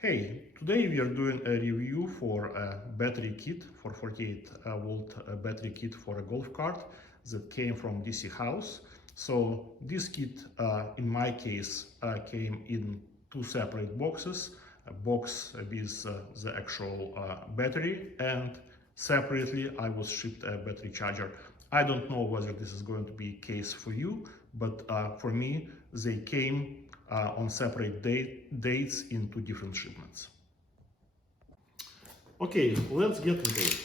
Hey, today we are doing a review for a battery kit, for 48 volt battery kit for a golf cart that came from DC House. So this kit, in my case, came in two separate boxes, a box with the actual battery, and separately I was shipped a battery charger. I don't know whether this is going to be a case for you, but for me, they came on separate dates in two different shipments. Okay, let's get into it.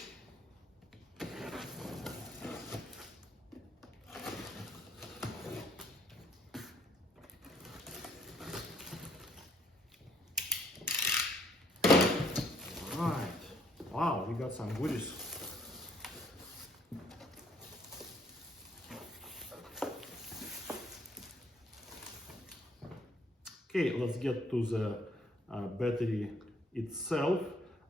Right. Wow, we got some goodies. Okay, let's get to the battery itself.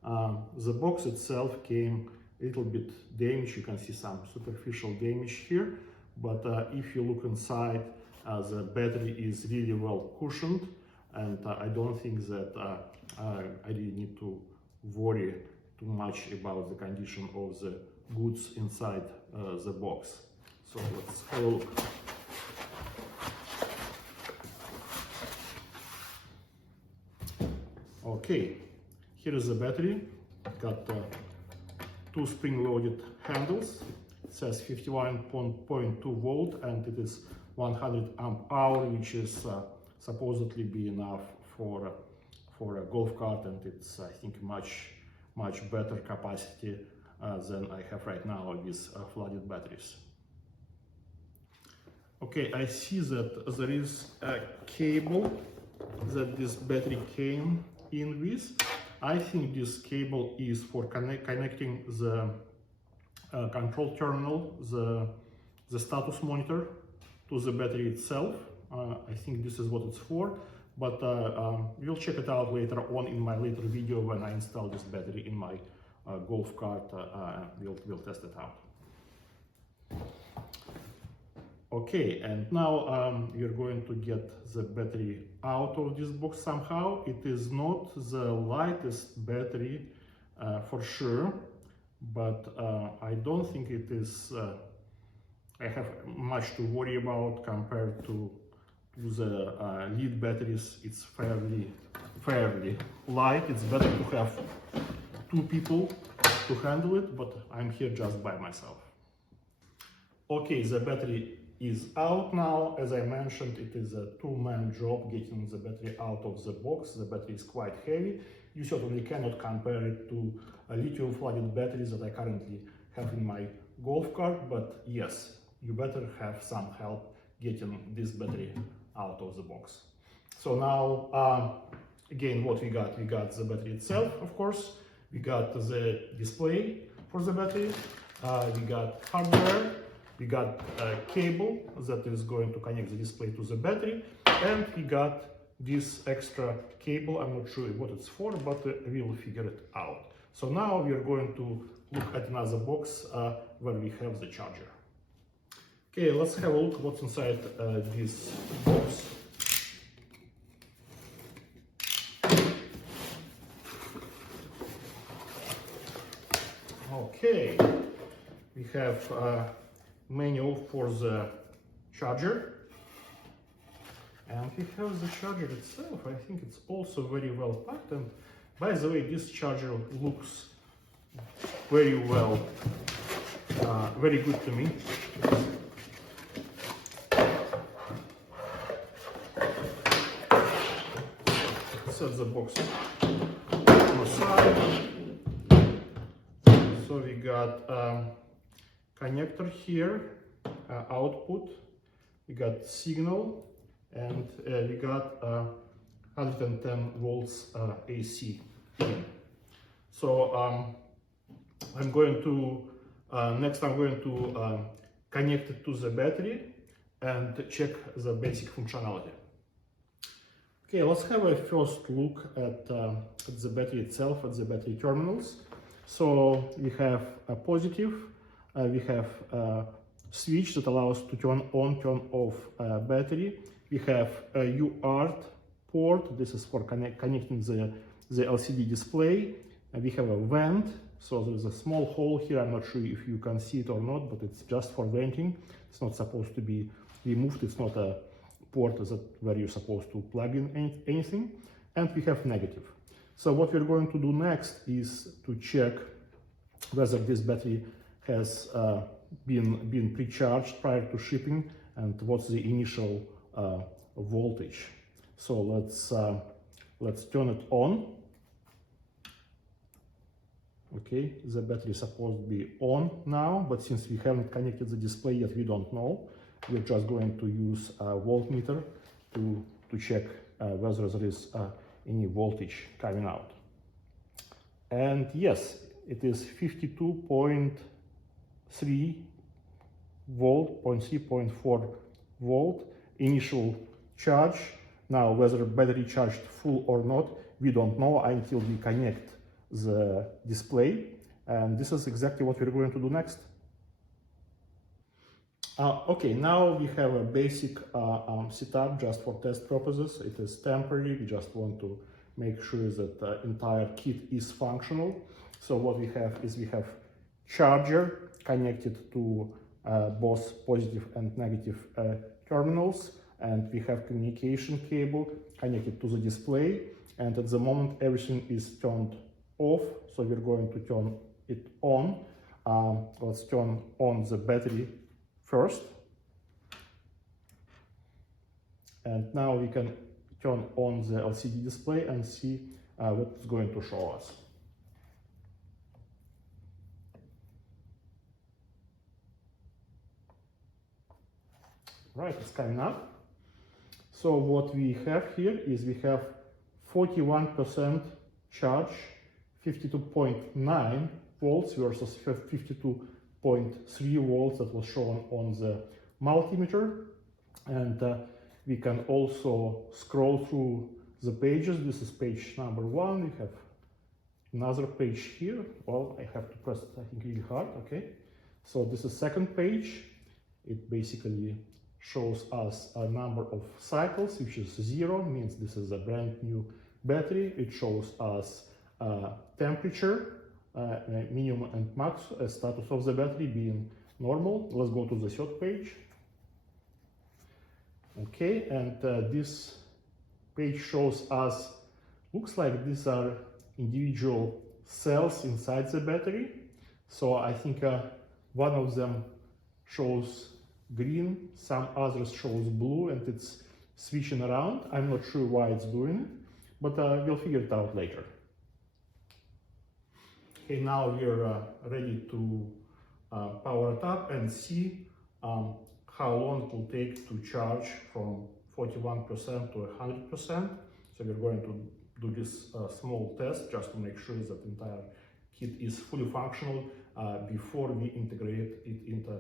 The box itself came a little bit damaged. You can see some superficial damage here, but if you look inside, the battery is really well cushioned, and I don't think that I really need to worry too much about the condition of the goods inside the box. So let's have a look. Okay, here is the battery. Got two spring-loaded handles. It says 51.2 volt, and it is 100 amp hour, which is supposedly be enough for a golf cart, and it's I think much better capacity than I have right now with flooded batteries. Okay, I see that there is a cable that this battery came in with. I think this cable is for connecting the control terminal, the status monitor, to the battery itself. I think this is what it's for, but we'll check it out later on in my later video when I install this battery in my golf cart. We'll test it out. Okay, and now you're going to get the battery out of this box somehow. It is not the lightest battery for sure, but I don't think it is, I have much to worry about compared to the lead batteries. It's fairly light. It's better to have two people to handle it, but I'm here just by myself. Okay, the battery is out now. As I mentioned, it is a two-man job getting the battery out of the box. The battery is quite heavy. You certainly cannot compare it to a lithium flooded batteries that I currently have in my golf cart, but yes, you better have some help getting this battery out of the box. So now, again, what we got the battery itself, of course. We got the display for the battery. We got hardware. We got a cable that is going to connect the display to the battery, and we got this extra cable. I'm not sure what it's for, but we'll figure it out. So now we are going to look at another box where we have the charger. Okay, let's have a look what's inside this box. Okay, we have manual for the charger, and we have the charger itself. I think it's also very well packed, and by the way, this charger looks very well, very good to me. Set the box on the side. So we got connector here, output, we got signal, and we got 110 volts AC in. So I'm going to next I'm going to connect it to the battery and check the basic functionality. Okay, let's have a first look at the battery itself, at the battery terminals. So we have a positive. We have a switch that allows to turn on, turn off battery. We have a UART port. This is for connecting the LCD display. And we have a vent, so there's a small hole here. I'm not sure if you can see it or not, but it's just for venting. It's not supposed to be removed. It's not a port where you're supposed to plug in anything. And we have negative. So what we're going to do next is to check whether this battery has been pre-charged prior to shipping and what's the initial voltage. So let's turn it on. Okay, the battery is supposed to be on now, but since we haven't connected the display yet, we don't know. We're just going to use a voltmeter to check whether there is any voltage coming out. And yes, it is 52.3 volt, 0.3.4 volt initial charge. Now, whether battery charged full or not, we don't know until we connect the display. And this is exactly what we're going to do next. Okay, now we have a basic setup just for test purposes. It is temporary. We just want to make sure that the entire kit is functional. So what we have is we have charger connected to both positive and negative terminals, and we have communication cable connected to the display. And at the moment everything is turned off, so we're going to turn it on. Let's turn on the battery first, and now we can turn on the LCD display and see what it's going to show us. Right, it's coming up. So what we have here is we have 41% charge, 52.9 volts versus 52.3 volts that was shown on the multimeter. And we can also scroll through the pages. This is page number 1. We have another page here. Well, I have to press it, I think, really hard. Okay. So this is second page. It basically shows us a number of cycles, which is 0, means this is a brand new battery. It shows us temperature, minimum and max, status of the battery being normal. Let's go to the third page. Okay, and this page shows us, looks like these are individual cells inside the battery. So I think one of them shows green, some others shows blue, and it's switching around. I'm not sure why it's doing it, but we'll figure it out later. Okay, now we're ready to power it up and see how long it will take to charge from 41% to 100%. So we're going to do this small test just to make sure that the entire kit is fully functional before we integrate it into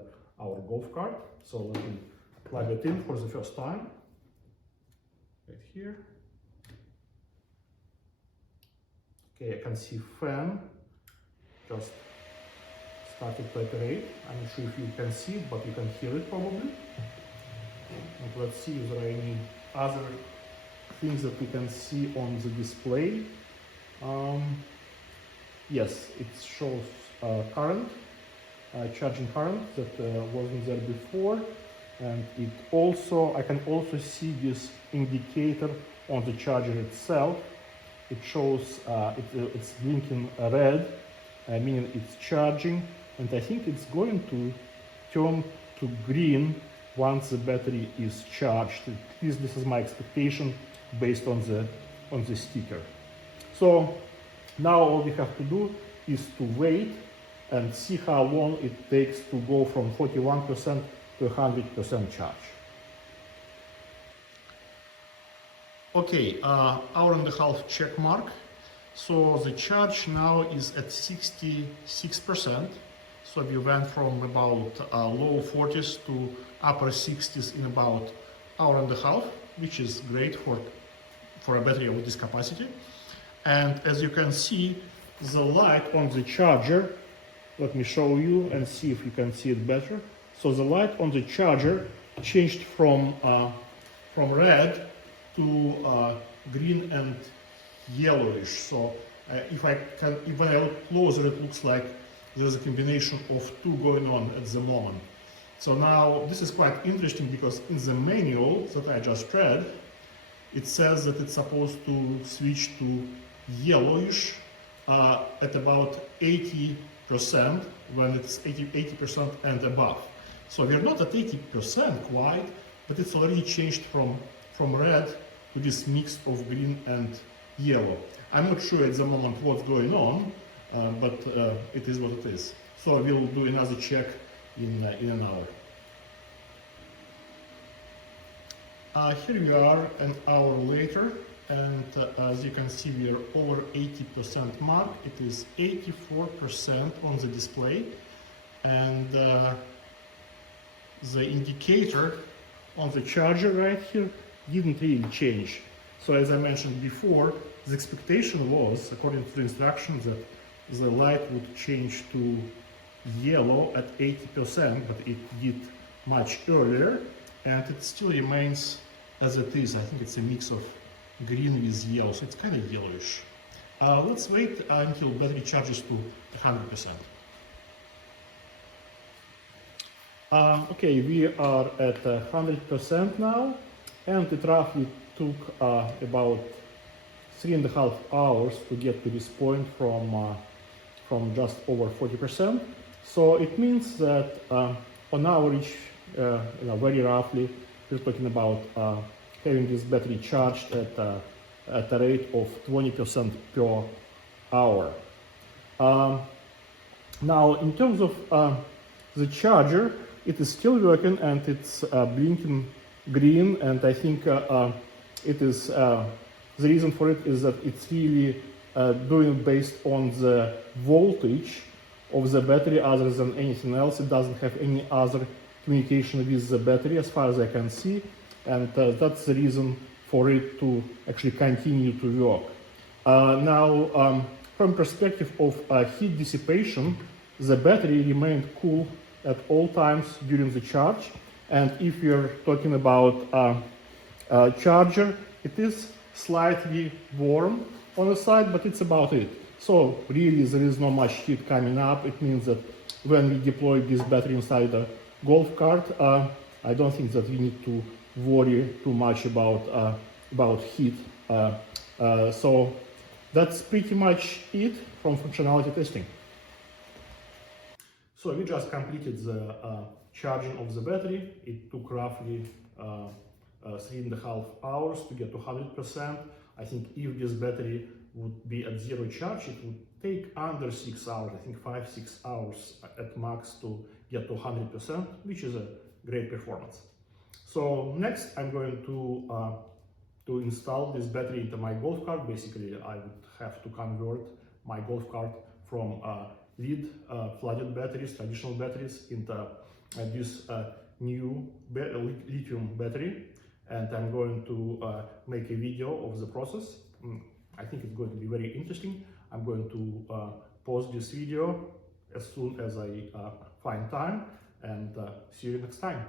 our golf cart. So let me plug it in for the first time. Right here. Okay, I can see fan just started to operate. I'm not sure if you can see it, but you can hear it probably. And let's see if there are any other things that we can see on the display. Yes, it shows current, charging current that wasn't there before, and it also, I can also see this indicator on the charger itself. It shows it's blinking red, meaning it's charging, and I think it's going to turn to green once the battery is charged. At least this is my expectation based on the sticker. So now all we have to do is to wait and see how long it takes to go from 41% to 100% charge. Okay, hour and a half check mark. So the charge now is at 66%. So we went from about low 40s to upper 60s in about hour and a half, which is great for a battery with this capacity. And as you can see, the light on the charger, let me show you and see if you can see it better. So the light on the charger changed from red to green and yellowish. So when I look closer, it looks like there's a combination of two going on at the moment. So now this is quite interesting because in the manual that I just read, it says that it's supposed to switch to yellowish at about 80% when it's 80% and above. So we're not at 80% quite, but it's already changed from red to this mix of green and yellow. I'm not sure at the moment what's going on, but it is what it is. So we'll do another check in an hour. Here we are an hour later, and as you can see, we are over 80% mark. It is 84% on the display, and the indicator on the charger right here didn't really change. So as I mentioned before, the expectation was, according to the instructions, that the light would change to yellow at 80%, but it did much earlier, and it still remains as it is. I think it's a mix of green with yellow, so it's kind of yellowish. Let's wait until battery charges to 100%. Okay, we are at 100% now, and it roughly took about 3.5 hours to get to this point from just over 40%. So it means that on average, very roughly, we're talking about having this battery charged at a rate of 20% per hour. Now, in terms of the charger, it is still working and it's blinking green, and I think it is the reason for it is that it's really doing based on the voltage of the battery other than anything else. It doesn't have any other communication with the battery as far as I can see, and that's the reason for it to actually continue to work. Now, from perspective of heat dissipation, the battery remained cool at all times during the charge, and if you're talking about charger, it is slightly warm on the side, but it's about it. So really there is not much heat coming up. It means that when we deploy this battery inside the golf cart, I don't think that we need to worry too much about heat. So that's pretty much it from functionality testing. So we just completed the charging of the battery. It took roughly 3.5 hours to get to 100%. I think if this battery would be at zero charge, it would take under 6 hours, I think 5-6 hours at max to get to 100%, which is a great performance. So next I'm going to install this battery into my golf cart. Basically, I would have to convert my golf cart from lead flooded batteries, traditional batteries, into this new lithium battery, and I'm going to make a video of the process. I think it's going to be very interesting. I'm going to post this video as soon as I find time, and see you next time.